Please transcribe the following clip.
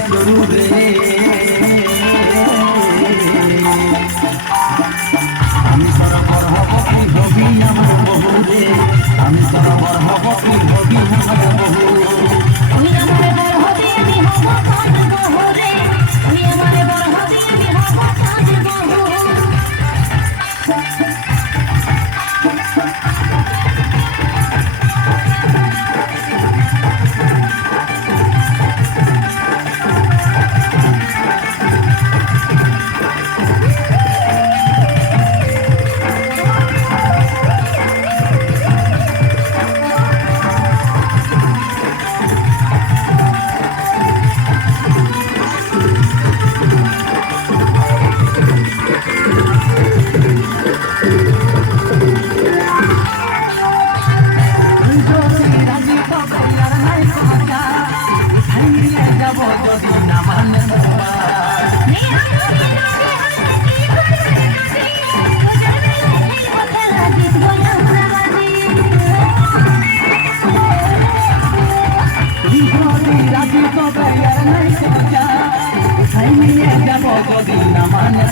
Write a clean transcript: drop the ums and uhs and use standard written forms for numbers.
শুরু রে আমি সরবর হব কি হবি আমার বহু রে আমি সরবর হব কি হবি আমার বহু তুই আমার বড় হবি আমি হব তোর বহু রে তুই আমার বড় হবি আমি হব তোর বহু যদি না মানে রাজি তবে আর নাই সোজা উঠাই নিয়ে যাব যদি না মানে